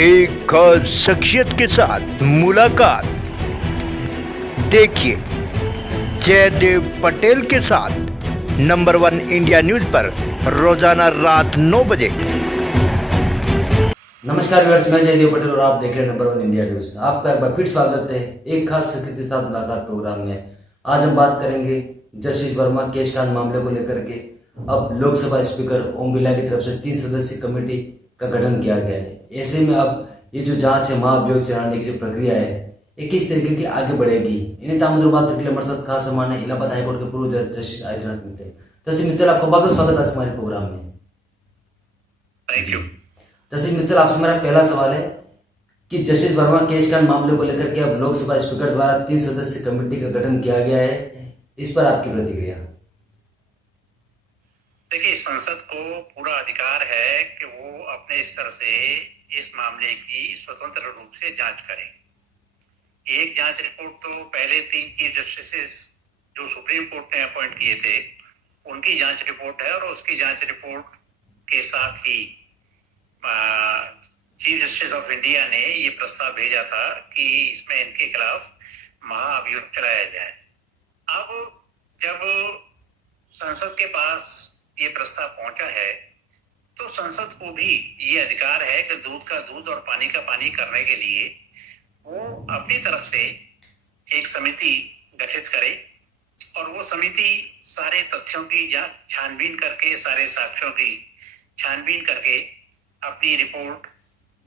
एक खास शख्सियत के साथ मुलाकात। देखिए जयदेव पटेल के साथ नंबर 1 इंडिया न्यूज पर रोजाना रात 9 बजे। नमस्कार व्यूअर्स, मैं जयदेव पटेल और आप देख रहे हैं नंबर 1 इंडिया न्यूज। आपका एक बार फिर स्वागत है एक खास शख्सियत के साथ मुलाकात प्रोग्राम में। आज हम बात करेंगे जस्टिस वर्मा केश कांड मामले को लेकर के। अब लोकसभा स्पीकर ओम बिरला की तरफ से 3 सदस्यीय कमेटी का गठन किया गया है। ऐसे में अब ये जो जांच है महाभियोग चलाने की जो प्रक्रिया है ये किस तरीके की आगे बढ़ेगी, इन्हें तामुद्र बात करने के लिए हमारे साथ खास मेहमान है इलाहाबाद हाईकोर्ट के पूर्व जज जस्टिस आदित्यनाथ मित्तल। जस्टिस मित्तल, आपका वापस स्वागत है आज हमारे प्रोग्राम में। Thank you. जस्टिस मित्तल, आपसे मेरा पहला सवाल है कि जस्टिस वर्मा केश कांड मामले को लेकर के अब लोकसभा स्पीकर द्वारा 3 सदस्यीय कमेटी का गठन किया गया है, इस पर आपकी प्रतिक्रिया। देखिए, संसद को पूरा अधिकार है कि वो अपने स्तर से इस मामले की स्वतंत्र रूप से जांच करे। एक जांच रिपोर्ट तो पहले 3 चीफ जस्टिस जो सुप्रीम कोर्ट ने अपॉइंट किए थे उनकी जांच रिपोर्ट है, और उसकी जांच रिपोर्ट के साथ ही चीफ जस्टिस ऑफ इंडिया ने ये प्रस्ताव भेजा था कि इसमें इनके खिलाफ महाअभियोग चलाया जाए। अब जब संसद के पास ये प्रस्ताव पहुंचा है तो संसद को भी ये अधिकार है कि दूध का दूध और पानी का पानी करने के लिए वो अपनी तरफ से एक समिति गठित करे, और वो समिति सारे तथ्यों की छानबीन करके, सारे साक्ष्यों की छानबीन करके अपनी रिपोर्ट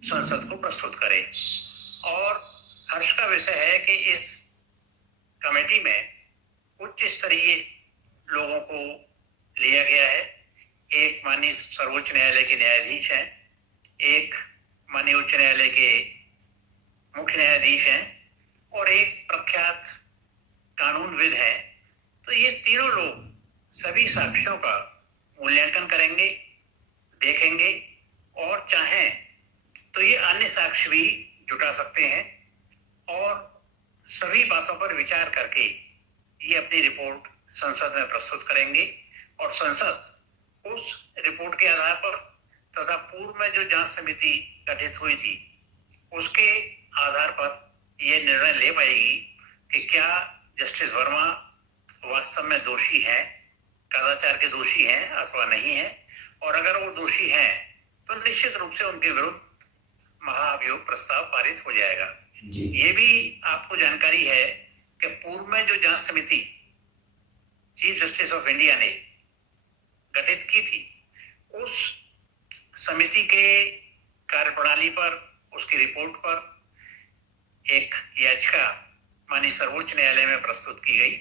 संसद को प्रस्तुत करे। और हर्ष का विषय है कि इस कमेटी में उच्च स्तरीय लोगों को लिया गया है। एक माननीय सर्वोच्च न्यायालय के न्यायाधीश हैं, एक माननीय उच्च न्यायालय के मुख्य न्यायाधीश हैं, और एक प्रख्यात कानूनविद हैं। तो ये तीनों लोग सभी साक्ष्यों का मूल्यांकन करेंगे, देखेंगे, और चाहें तो ये अन्य साक्ष्य भी जुटा सकते हैं, और सभी बातों पर विचार करके ये अपनी रिपोर्ट संसद में प्रस्तुत करेंगे। और संसद उस रिपोर्ट के आधार पर तथा पूर्व में जो जांच समिति गठित हुई थी उसके आधार पर यह निर्णय ले पाएगी कि क्या जस्टिस वर्मा वास्तव में दोषी हैं, कदाचार के दोषी हैं अथवा नहीं हैं। और अगर वो दोषी हैं तो निश्चित रूप से उनके विरुद्ध महाअभियोग प्रस्ताव पारित हो जाएगा। ये भी आपको जानकारी है कि पूर्व में जो जांच समिति चीफ जस्टिस ऑफ इंडिया ने गठित की थी, उस समिति के कार्यप्रणाली पर, उसकी रिपोर्ट पर एक याचिका माननीय सर्वोच्च न्यायालय में प्रस्तुत की गई,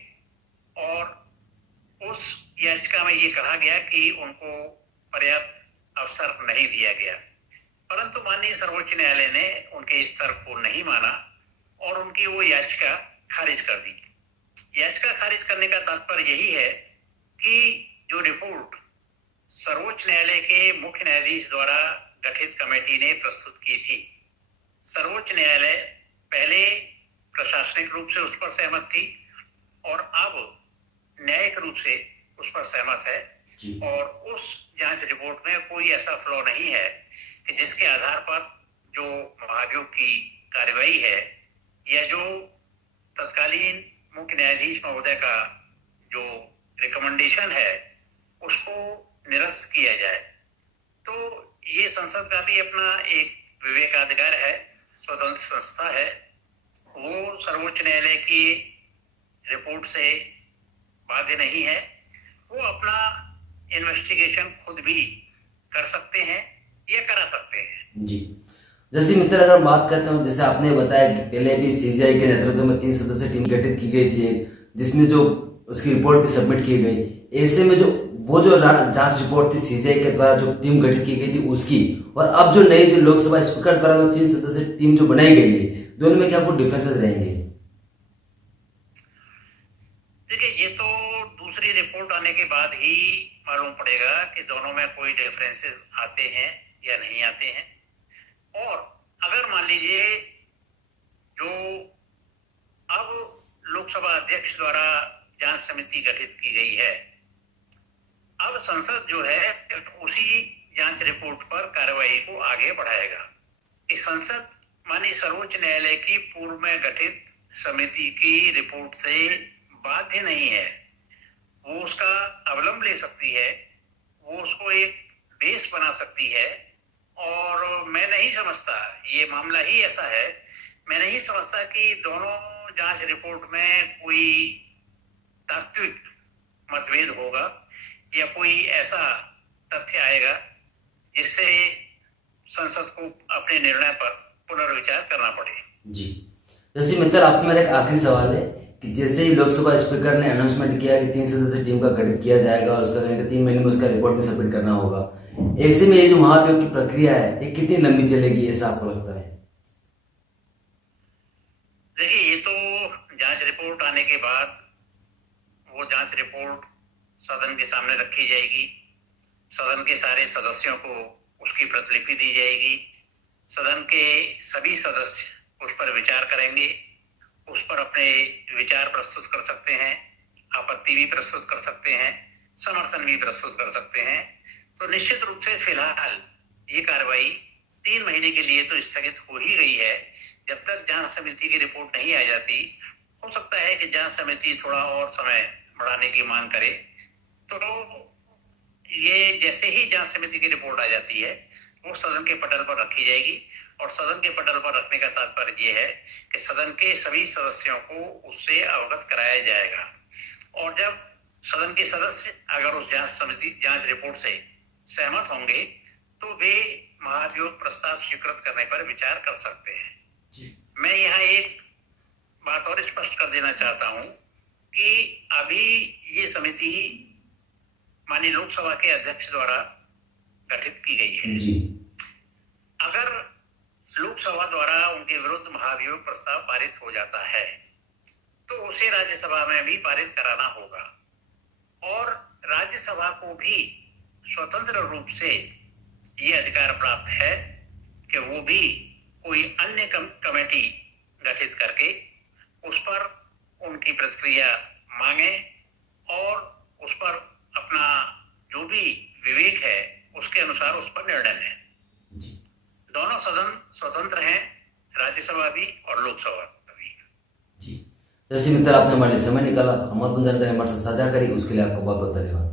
और उस याचिका में ये कहा गया कि उनको पर्याप्त अवसर नहीं दिया गया। परंतु माननीय सर्वोच्च न्यायालय ने उनके स्तर को नहीं माना और उनकी वो याचिका खारिज कर दी। याचिका खारिज करने का तात्पर्य यही है कि जो रिपोर्ट सर्वोच्च न्यायालय के मुख्य न्यायाधीश द्वारा गठित कमेटी ने प्रस्तुत की थी, सर्वोच्च न्यायालय पहले प्रशासनिक रूप से उस पर सहमत थी और अब न्यायिक रूप से उस पर सहमत है। और उस जांच रिपोर्ट में कोई ऐसा फ्लॉ नहीं है कि जिसके आधार पर जो महाभियोग की कार्रवाई है या जो तत्कालीन मुख्य न्यायाधीश महोदय का जो रिकमेंडेशन है उसको निरस्त किया जाए। तो ये संसद का भी अपना एक विवेकाधिकार है, स्वतंत्र संस्था है, वो सर्वोच्च न्यायालय की रिपोर्ट से बाध्य नहीं है। वो अपना इन्वेस्टिगेशन खुद भी कर सकते हैं या करा सकते हैं। जी, जैसे मित्र अगर हम बात करते हैं, जैसे आपने बताया कि पहले भी सीजीआई के नेतृत्व में 3 सदस्यीय टीम गठित की गई थी जिसमें जो उसकी रिपोर्ट भी सबमिट की गई। ऐसे में जो जांच रिपोर्ट थी सीजीआई के द्वारा जो टीम गठित की गई थी उसकी, और अब जो नई जो लोकसभा स्पीकर द्वारा जो 3 सदस्यीय टीम जो बनाई गई है, दोनों में क्या कुछ डिफरेंसेस रहेंगे? देखिए, ये तो दूसरी रिपोर्ट आने के बाद ही मालूम पड़ेगा कि दोनों में कोई डिफरेंसेस आते हैं या नहीं आते हैं। और अगर मान लीजिए जो अब लोकसभा अध्यक्ष द्वारा जांच समिति गठित की गई है, अब संसद जो है उसी जांच रिपोर्ट पर कार्रवाई को आगे बढ़ाएगा। कि संसद माननीय सर्वोच्च न्यायालय की पूर्व में गठित समिति की रिपोर्ट से बाध्य नहीं है। वो उसका अवलंब ले सकती है, वो उसको एक बेस बना सकती है। और मैं नहीं समझता, ये मामला ही ऐसा है, मैं नहीं समझता कि दोनों जांच रिपोर्ट में कोई तात्विक मतभेद होगा या कोई ऐसा तथ्य आएगा जिससे संसद को अपने निर्णय पर पुनर्विचार करना पड़े। जी, जैसे मित्र आपसे मेरा एक आखिरी सवाल है कि जैसे ही लोकसभा स्पीकर ने अनाउंसमेंट किया कि 3 सदस्यीय टीम का गठन किया जाएगा और उसका 3 महीने में उसका रिपोर्ट में सबमिट करना होगा, ऐसे में ये जो महाभियोग की प्रक्रिया है ये कितनी लंबी चलेगी, ऐसा आपको लगता है? देखिए, ये तो जांच रिपोर्ट आने के बाद वो जांच रिपोर्ट सदन के सामने रखी जाएगी, सदन के सारे सदस्यों को उसकी प्रतिलिपि दी जाएगी, सदन के सभी सदस्य उस पर विचार करेंगे, उस पर अपने विचार प्रस्तुत कर सकते हैं, आपत्ति भी प्रस्तुत कर सकते हैं, समर्थन भी प्रस्तुत कर सकते हैं। तो निश्चित रूप से फिलहाल ये कार्रवाई 3 महीने के लिए तो स्थगित हो ही गई है। जब तक जांच समिति की रिपोर्ट नहीं आ जाती, हो सकता है कि जांच समिति थोड़ा और समय बढ़ाने की मांग करे। तो ये जैसे ही जांच समिति की रिपोर्ट आ जाती है वो सदन के पटल पर रखी जाएगी, और सदन के पटल पर रखने का तात्पर्य ये है कि सदन के सभी सदस्यों को उससे अवगत कराया जाएगा। और जब सदन के सदस्य अगर उस जांच रिपोर्ट से सहमत होंगे तो वे महाभियोग प्रस्ताव स्वीकृत करने पर विचार कर सकते हैं। मैं यहाँ एक बात और स्पष्ट कर देना चाहता हूँ कि अभी ये समिति माननीय लोकसभा के अध्यक्ष द्वारा गठित की गई है। जी। अगर लोकसभा द्वारा उनके विरुद्ध महाभियोग प्रस्ताव पारित हो जाता है तो उसे राज्यसभा में भी पारित कराना होगा, और राज्यसभा को भी स्वतंत्र रूप से ये अधिकार प्राप्त है कि वो भी कोई अन्य कमेटी गठित करके उस पर उनकी प्रतिक्रिया मांगे और उस पर अपना जो भी विवेक है उसके अनुसार उस पर निर्णय लें। दोनों सदन स्वतंत्र हैं, राज्यसभा भी और लोकसभा भी। जी, जैसे मित्र आपने हमारे लिए समय निकाला, हम जानकारी हमारे साथ साझा करी, उसके लिए आपको बहुत बहुत धन्यवाद।